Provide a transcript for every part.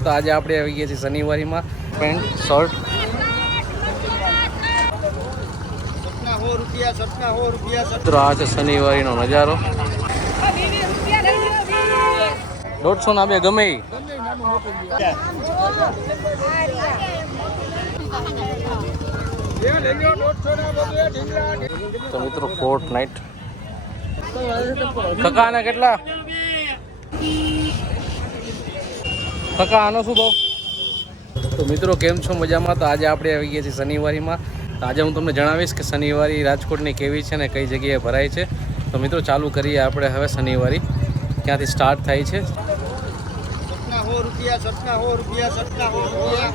તો આજે આપણે આવી ગયા છીએ શનિવારીમાં પેન્ટ, શર્ટ. મિત્રો, આ છે શનિવારીનો નજારો. દોઢસો ના બે, ગમે તો મિત્રો ફોર્ટ નાઇટ કકાના કેટલા? કકા, આનો શું ભાવ? તો મિત્રો, કેમ છો? મજામાં? તો આજે આપણે આવી ગયા છીએ શનિવારીમાં. તો આજે હું તમને જણાવીશ કે શનિવારી રાજકોટની કેવી છે ને કઈ જગ્યાએ ભરાય છે. તો મિત્રો, ચાલુ કરીએ આપણે હવે શનિવારી. ક્યાંથી સ્ટાર્ટ થાય છે? રૂપિયા સટના સો રૂપિયા સટના સો રૂપિયા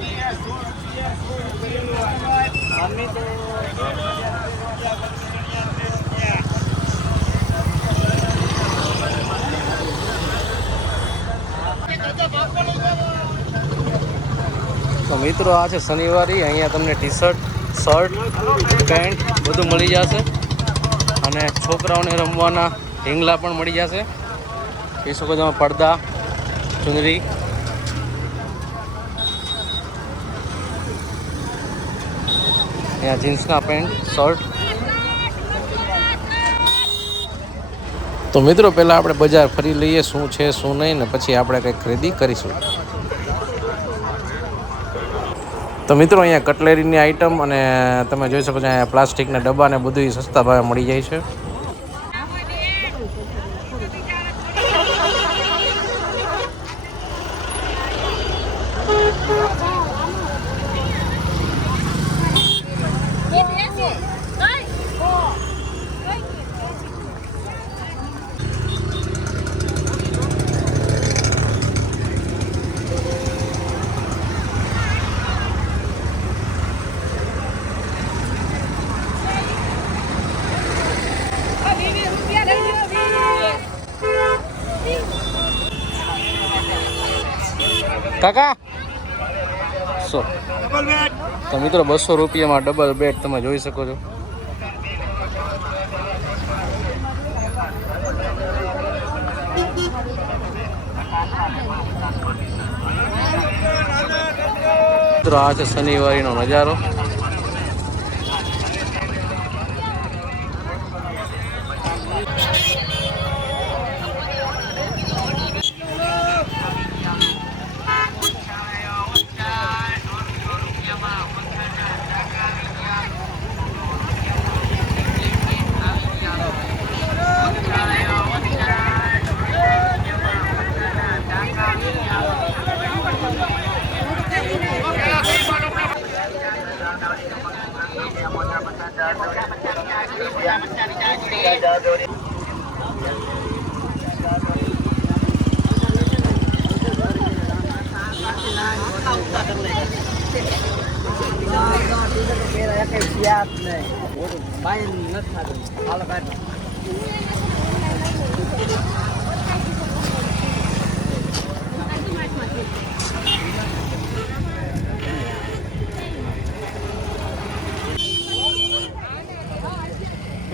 તો મિત્રો, આ છે શનિવારી. અહીંયા તમને ટી શર્ટ શર્ટ પેન્ટ બધું મળી જશે. અને છોકરાઓને રમવાના ઢીંગલા પણ મળી જશે. એ શકો તમે પડદા ચુંદરી અહીંયા જીન્સના પેન્ટ શર્ટ તો મિત્રો, પહેલાં આપણે બજાર ફરી લઈએ શું છે, શું નહીં ને પછી આપણે કંઈક ખરીદી કરીશું. તો મિત્રો, અહીંયા કટલેરીની આઇટમ અને તમે જોઈ શકો છો, અહીંયા પ્લાસ્ટિકના ડબ્બા ને બધું સસ્તા ભાવે મળી જાય છે. કાકા? સો તો મિત્રો બસો રૂપિયામાં ડબલ બેડ તમે જોઈ શકો છો. મિત્રો, આ છે શનિવારીનો નજારો. Bayern, not having all of that.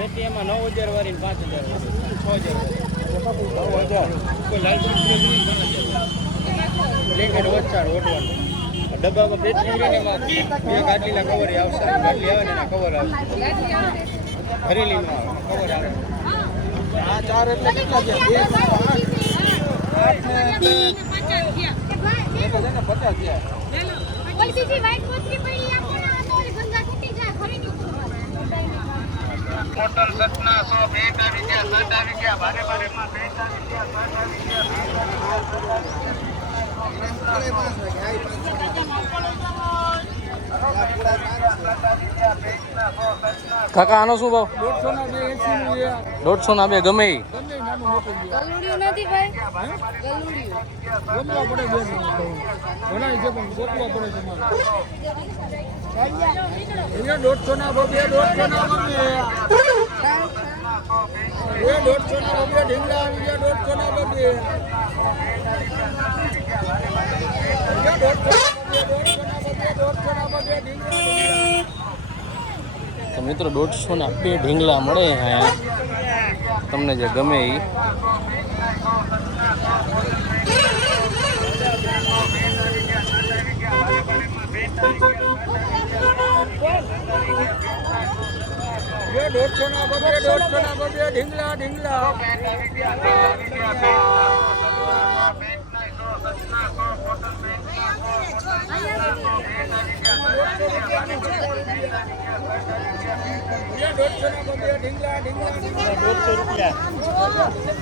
એમાં નવ હજાર વાળી પાંચ હજાર છ હજાર કોઈ લાલ બ્લેન્કેટ વચ્ચાર ઓટવાનું ડબ્બામાં બેટરી ને એમાં બે ગાટલીના કવર આવશે. ગાટલી આવે ને એના કવર આવે. ભરેલીમાં કવર આવે આ ચાર એટલે કેટલા પચાસ થયા. ટોટલ સટના સો આવી ગયા સટ આવી ગયા ભારે ભારે માં બેટ આવી ગયા સટ આવી ગયા કાકા આનો શું ભાવ દોઢસો ના બે ગમે ગલુડિયું દોઢસો ના બબે દોઢસો મિત્રો દોઢસો ના બે ઢીંગલા મળે તમને જે ગમે એ દોઢસો ના બબે દોઢસો ના બબે ઢીંગલા ઢીંગલા દોઢસો ના બબે ઢીંગલા ઢીંગલા દોઢસો રૂપિયા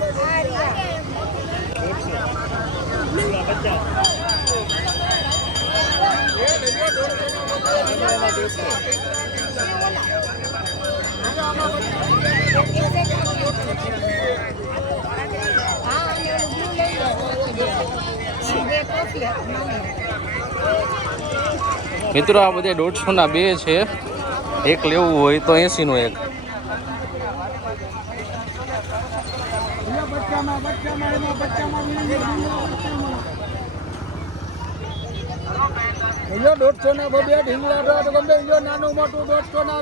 મિત્રો, આ બધે દોઢસો ના બે છે. એક લેવું હોય તો એસી નું એક. દોઢસો ના બે ઢીંગલા નાનું મોટું દોઢસો ના